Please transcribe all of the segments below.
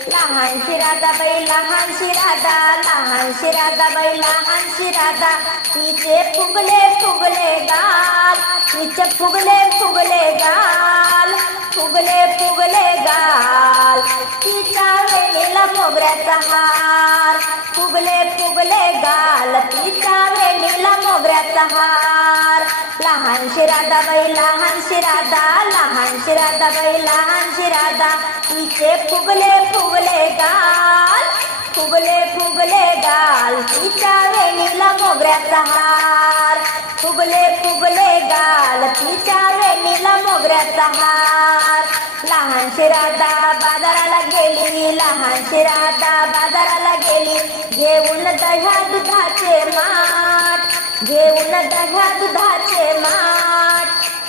लहान शिरादा बाई लहान शिरादा लहान शिरादा बाई लहान शिरादा. तिचे फुगले फुगले गाल तिचे फुगले फुगले गाल फुगले फुगले गाल. तिचा वेणीला मोगऱ्याचा हार फुगले फुगले गाल. तिचा वेणीला मोगऱ्याचा हार. लहान शिरादा बाई लहान शिरादा लहान राधा बाई लहानशी राधा. तिचे फुगले फुगले गाल. फुगले फुगले गाल. तिच्या वेणीला मोगऱ्याचा हार. फुगले फुगले गाल. तिच्या वेणीला मोगऱ्याचा हार. लहानशी राधा बाजाराला गेली. लहानशी राधा बाजाराला गेली. घेऊन दह्या दुधाचे माठ. घेऊन दह्या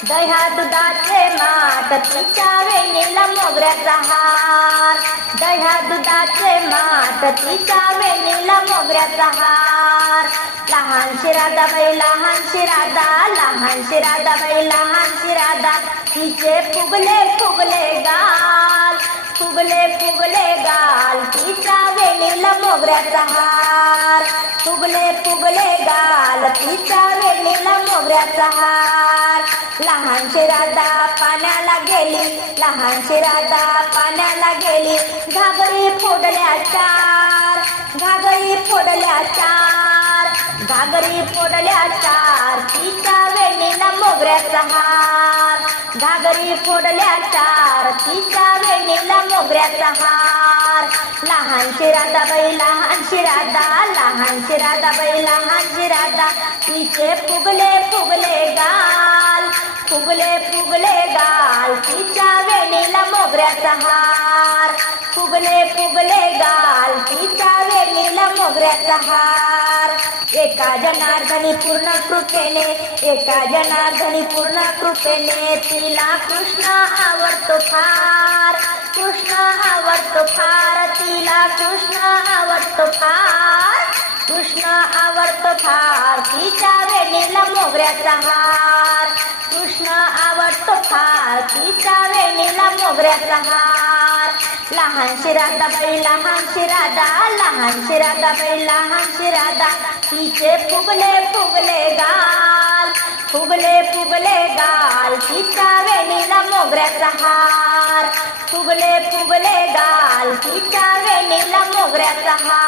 दह्या दुधाचे मात तिच्या वेणीला मोगऱ्याचा हार. दह्या दुधाचे मात तिच्या वेणीला मोगऱ्याचा हार. लहान शिरादाबाई बाई शिरादा लहान शिरादाबाई लहान बाई तिचे फुगले फुगले गाल. फुगले फुगले गाल तिच्या वेणीला मोगऱ्याचा हार. फुगले फुगले गाल तिच्या वेणीला मोगऱ्याचा हार. लहानशी राधा पाण्याला गेली लहानशी राधा पाण्याला गेली. घागरी फोडल्या चार घागरी फोडल्या चार घागरी फोडल्या चार. तिच्या वेणीला मोगऱ्याचा हार. घागरी फोडल्या चार तिच्या वेणीला मोगऱ्याचा हार. लहानशी राधा बाई लहानशी राधा लहानशी राधा बाई लहानशी राधा तिचे फुगले फुगले गा फुगले फुगले गाल. तिच्या वेणीला मोगऱ्याचा हार. फुगले फुगले गाल. तिच्या वेणीला मोगऱ्याचा हार. एका जनार्दनी पूर्ण कृपेने एका जनार्दनी पूर्ण कृपेने तिला कृष्ण आवडतो फार. कृष्ण आवडतो फार. तिला कृष्ण आवडतो फार. कृष्ण आवडतो फार. तिच्या वेणी मोगऱ्याचा हार कृष्ण आवडतो फार. तिच्या वेणीला मोगऱ्याचा हार लहान शिरादा बाई लहान शिरादा. लहान शिरादा बाई लहान शिरादा. तिचे फुगले फुगले गाल. फुगले फुगले गाल. तिच्या वेणीला मोगऱ्याचा हार फुगले फुगले गाल. तिच्या वेणीला मोगऱ्याचा हार